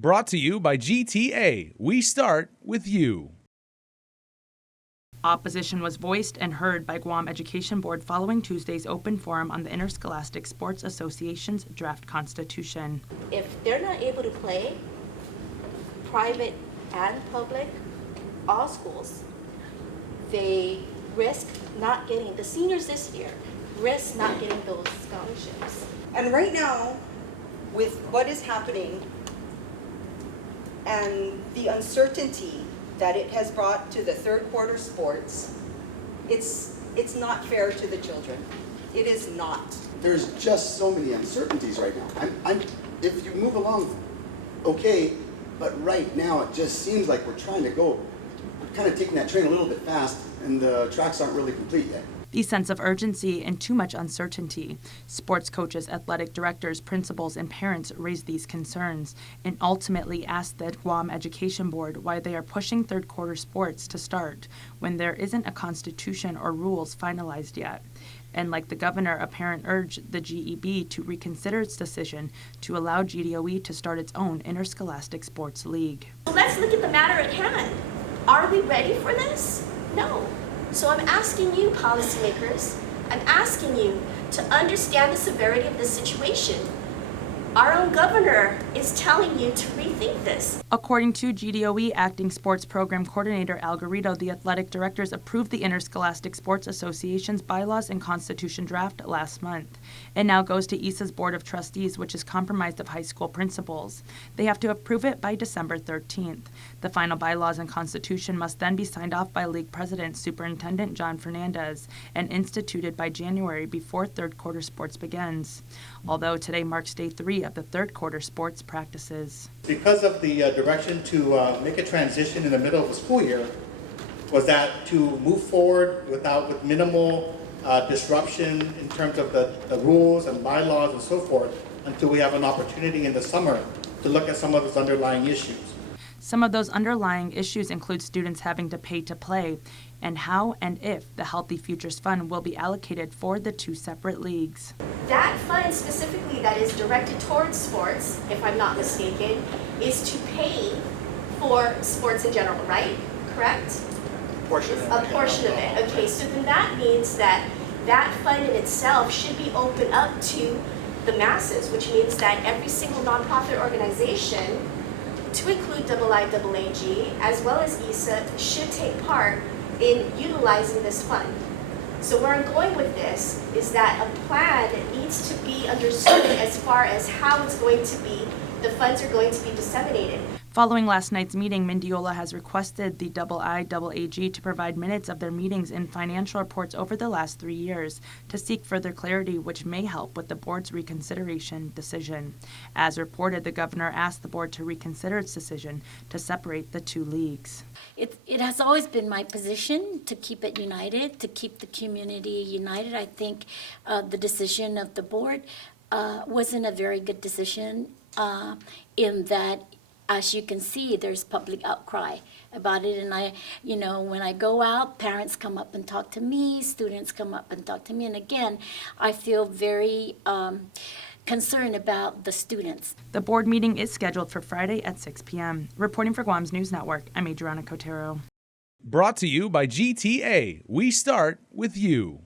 Brought to you by GTA. We start with you. Opposition was voiced and heard by Guam Education Board following Tuesday's open forum on the Interscholastic Sports Association's draft constitution. If they're not able to play, private and public, all schools, they risk not getting, the seniors this year, risk not getting those scholarships. And right now, with what is happening and the uncertainty that it has brought to the third quarter sports, it's not fair to the children. It is not. There's just so many uncertainties right now. If you move along, okay, but right now it just seems like we're trying to go, we're kind of taking that train a little bit fast, and the tracks aren't really complete yet. The sense of urgency and too much uncertainty. Sports coaches, athletic directors, principals, and parents raised these concerns and ultimately asked the Guam Education Board why they are pushing third quarter sports to start when there isn't a constitution or rules finalized yet. And like the governor, a parent urged the GEB to reconsider its decision to allow GDOE to start its own interscholastic sports league. So let's look at the matter at hand. Are we ready for this? No. So I'm asking you, policymakers, I'm asking you to understand the severity of this situation. Our own governor is telling you to rethink this. According to GDOE Acting Sports Program Coordinator Al Garrido, the athletic directors approved the Interscholastic Sports Association's bylaws and constitution draft last month. It now goes to ISA's Board of Trustees, which is comprised of high school principals. They have to approve it by December 13th. The final bylaws and constitution must then be signed off by League President Superintendent John Fernandez and instituted by January before third quarter sports begins. Although today marks day 3 of the third quarter sports practices. Because of the direction to make a transition in the middle of the school year, was that to move forward with minimal disruption in terms of the rules and bylaws and so forth until we have an opportunity in the summer to look at some of those underlying issues. Some of those underlying issues include students having to pay to play and how and if the Healthy Futures Fund will be allocated for the 2 separate leagues. That fund specifically that is directed towards sports, if I'm not mistaken, is to pay for sports in general, right? Correct? A portion of it. Okay, so then that means that that fund in itself should be opened up to the masses, which means that every single nonprofit organization, to include IIAAG as well as ISA, should take part in utilizing this fund. So where I'm going with this is that a plan needs to be understood as far as how it's going to be, the funds are going to be disseminated. Following last night's meeting, Mendiola has requested the IIAAG to provide minutes of their meetings and financial reports over the last 3 years to seek further clarity, which may help with the board's reconsideration decision. As reported, the governor asked the board to reconsider its decision to separate the 2 leagues. It has always been my position to keep it united, to keep the community united. I think the decision of the board wasn't a very good decision in that, as you can see, there's public outcry about it. And when I go out, parents come up and talk to me, students come up and talk to me. And again, I feel very concerned about the students. The board meeting is scheduled for Friday at 6 p.m. Reporting for Guam's News Network, I'm Adriana Cotero. Brought to you by GTA. We start with you.